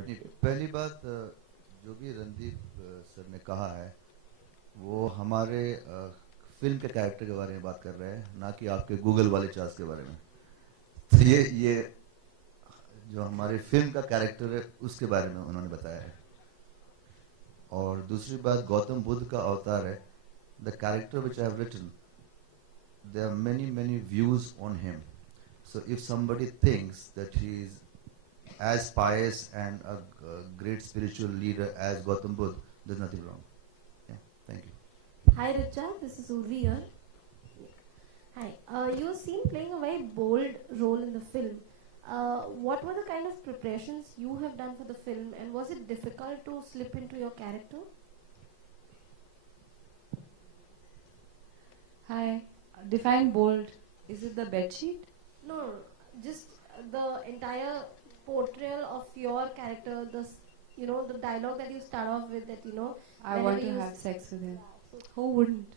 पहली बात जो भी रणदीप सर ने कहा है वो हमारे फिल्म के कैरेक्टर के बारे में बात कर रहे हैं, ना कि आपके गूगल वाले चार्ज के बारे में। तो ये जो हमारी फिल्म का कैरेक्टर है उसके बारे में उन्होंने बताया है। और दूसरी बात, गौतम बुद्ध का अवतार है। The character which I have written, there are many views on him. So if somebody thinks that he is as pious and a great spiritual leader as Gautam Buddha, there's nothing wrong. Yeah, thank you. Hi Richa, this is Urvi here. Hi, you were seen playing a very bold role in the film. What were the kind of preparations you have done for the film, and was it difficult to slip into your character? Hi. Define bold. Is it the bedsheet? No, just the entire portrayal of your character. The dialogue that you start off with, that I want to have sex with him. Who wouldn't?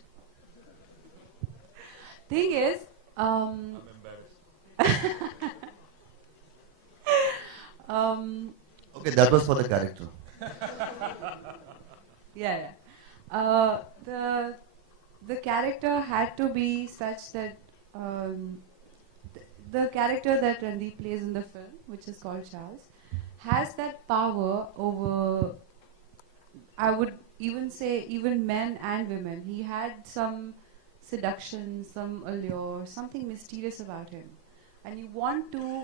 Thing is, I'm embarrassed. Okay, that was for the character. Yeah. The character had to be such that the character that Randeep plays in the film, which is called Charles, has that power over, I would even say, even men and women. He had some seduction, some allure, something mysterious about him. And you want to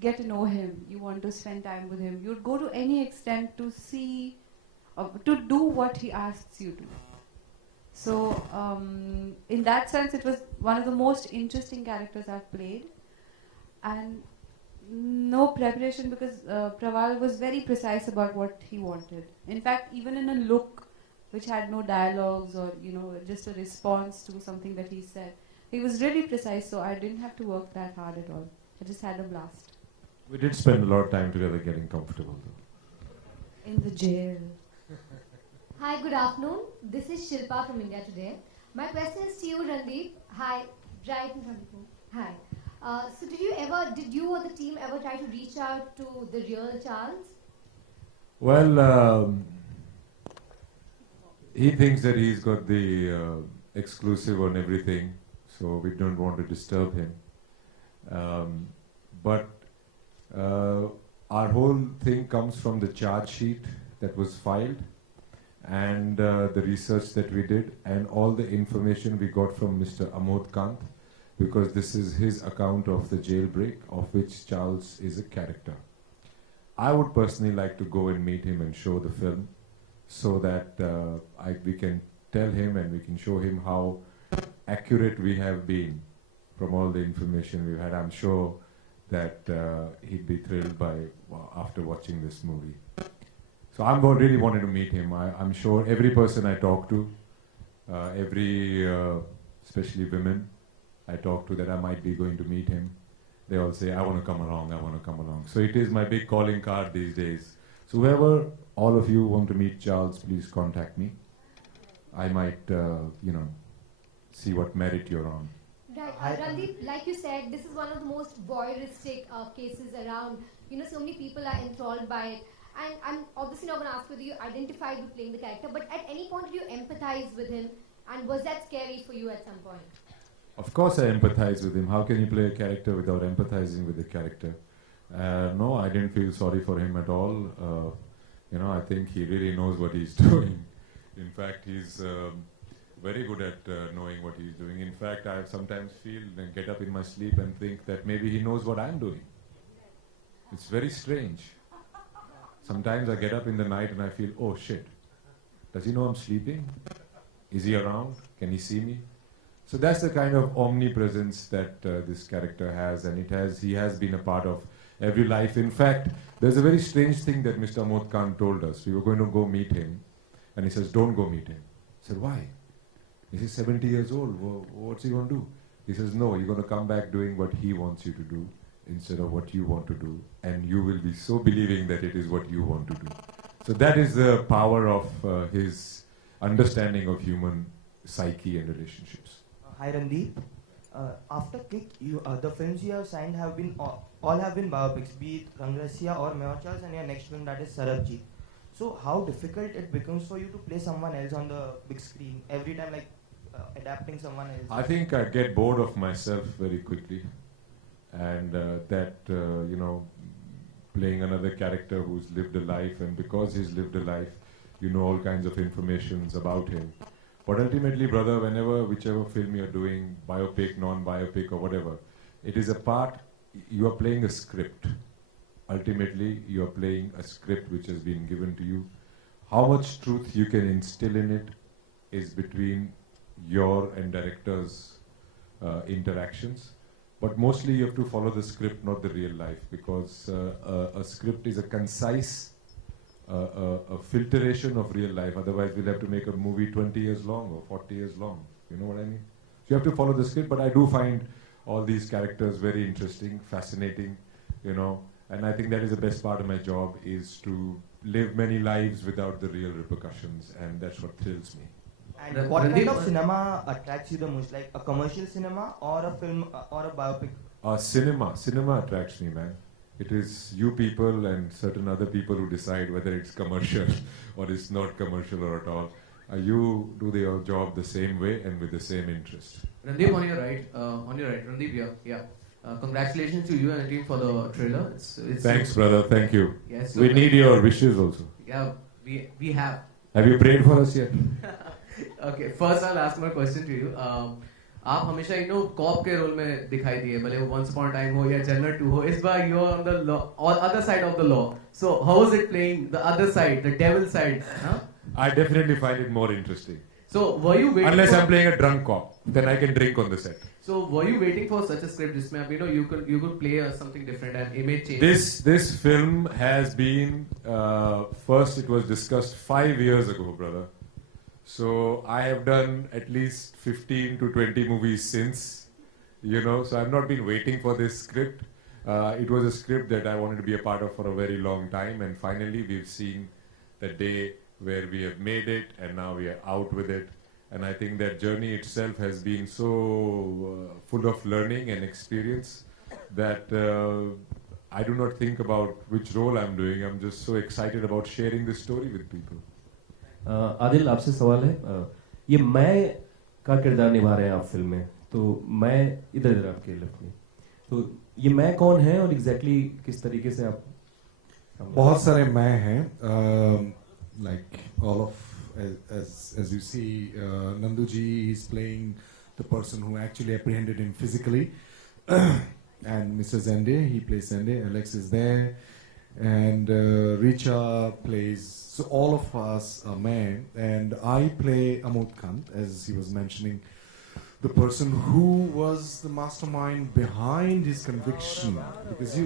get to know him, you want to spend time with him. You'd go to any extent to see, to do what he asks you to. So, in that sense, it was one of the most interesting characters I've played. And no preparation, because Praval was very precise about what he wanted. In fact, even in a look which had no dialogues or, just a response to something that he said, he was really precise, so I didn't have to work that hard at all. I just had a blast. We did spend a lot of time together getting comfortable, though. In the jail. Hi, good afternoon. This is Shilpa from India Today. My question is to you, Randeep. Hi, right in front of you. Hi. So did you or the team ever try to reach out to the real Charles? Well, he thinks that he's got the exclusive on everything, so we don't want to disturb him. But our whole thing comes from the charge sheet that was filed, and the research that we did, and all the information we got from Mr. Amod Kant, because this is his account of the jailbreak, of which Charles is a character. I would personally like to go and meet him and show the film, so that we can tell him and we can show him how accurate we have been from all the information we've had. I'm sure that he'd be thrilled after watching this movie. So I'm really wanting to meet him. I'm sure every person I talk to, especially women I talk to that I might be going to meet him, they all say, I want to come along, I want to come along. So it is my big calling card these days. So whoever, all of you want to meet Charles, please contact me. I might, see what merit you're on. Right. Randeep, like you said, this is one of the most voyeuristic cases around. So many people are enthralled by it. And I'm obviously not going to ask whether you identified with playing the character, but at any point did you empathize with him, and was that scary for you at some point? Of course I empathize with him. How can you play a character without empathizing with the character? No, I didn't feel sorry for him at all. I think he really knows what he's doing. In fact, he's very good at knowing what he's doing. In fact, I sometimes feel and get up in my sleep and think that maybe he knows what I'm doing. It's very strange. Sometimes I get up in the night and I feel, oh shit, does he know I'm sleeping? Is he around? Can he see me? So that's the kind of omnipresence that this character has, and he has been a part of every life. In fact, there's a very strange thing that Mr. Amod Khan told us. We were going to go meet him, and he says, don't go meet him. I said, why? He says, 70 years old, what's he going to do? He says, no, you're going to come back doing what he wants you to do instead of what you want to do, and you will be so believing that it is what you want to do. So that is the power of his understanding of human psyche and relationships. Hi Randeep. After Kick, the films you have signed have been all have been biopics, be it Kangrasiya or Mayor Charles, and your next film that is Sarabji. So how difficult it becomes for you to play someone else on the big screen every time, like adapting someone else? I think I get bored of myself very quickly, and playing another character who's lived a life, and because he's lived a life, you know all kinds of informations about him. But ultimately, brother, whichever film you're doing, biopic, non-biopic, or whatever, it is a part. You are playing a script. Ultimately, you are playing a script which has been given to you. How much truth you can instill in it is between your and director's interactions. But mostly you have to follow the script, not the real life, because a script is a concise a filtration of real life. Otherwise, we'll have to make a movie 20 years long or 40 years long. You know what I mean? So you have to follow the script, but I do find all these characters very interesting, fascinating, and I think that is the best part of my job, is to live many lives without the real repercussions, and that's what thrills me. And what kind of cinema attracts you the most? Like a commercial cinema or a film or a biopic? Cinema attracts me, man. It is you people and certain other people who decide whether it's commercial or it's not commercial or at all. You do your job the same way and with the same interest. Randeep, on your right, Randeep, yeah. Congratulations to you and the team for the trailer. It's Thanks, brother. Thank you. Yes, we need your wishes also. Yeah, we have. Have you prayed for us yet? Okay, first I'll ask my question to you. आप हमेशा corp के role में दिखाई दिए, भले वो once upon a time हो या जनरल 2 हो, इस बार you are on the law और other side of the law. So how was it playing the other side, the devil side? I definitely find it more interesting. So were you waiting? Unless I'm playing a drunk cop, then I can drink on the set. So were you waiting for such a script जिसमें you could play something different and image change? This film has been first it was discussed 5 years ago, brother. So I have done at least 15 to 20 movies since, so I've not been waiting for this script. It was a script that I wanted to be a part of for a very long time, and finally we've seen the day where we have made it, and now we are out with it. And I think that journey itself has been so full of learning and experience that I do not think about which role I'm doing. I'm just so excited about sharing this story with people. Adil, आपसे सवाल है, ये मैं का किरदार निभा रहे हैं आप फिल्म में, तो मैं इधर आपके लेफ्ट में, तो ये मैं कौन है और एग्जैक्टली किस तरीके से आप? बहुत सारे मैं हैं, like all of as you see, Nandu ji is playing the person who actually apprehended him physically, and Mr. Zende, he plays Zende. Alex is there, and Richa plays. So all of us are men, and I play Amod Kant, as he was mentioning, the person who was the mastermind behind his conviction. Because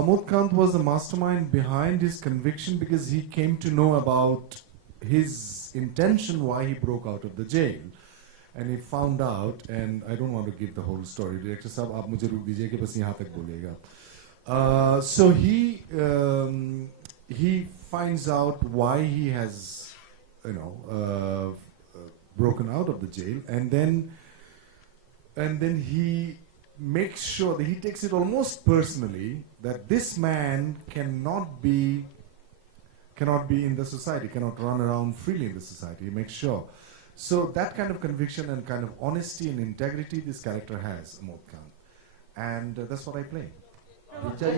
Amod Kant was the mastermind behind his conviction because he came to know about his intention why he broke out of the jail. And he found out, and I don't want to give the whole story. Director साहब, आप मुझे रुक दीजिए कि बस यहाँ तक बोलिएगा. So he finds out why he has, broken out of the jail, and then he makes sure that he takes it almost personally that this man cannot be in the society, cannot run around freely in the society. He makes sure. So that kind of conviction and kind of honesty and integrity this character has, Amod Khan, and that's what I play. Richa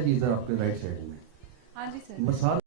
जी इधर आपके right side में. हाँ जी sir.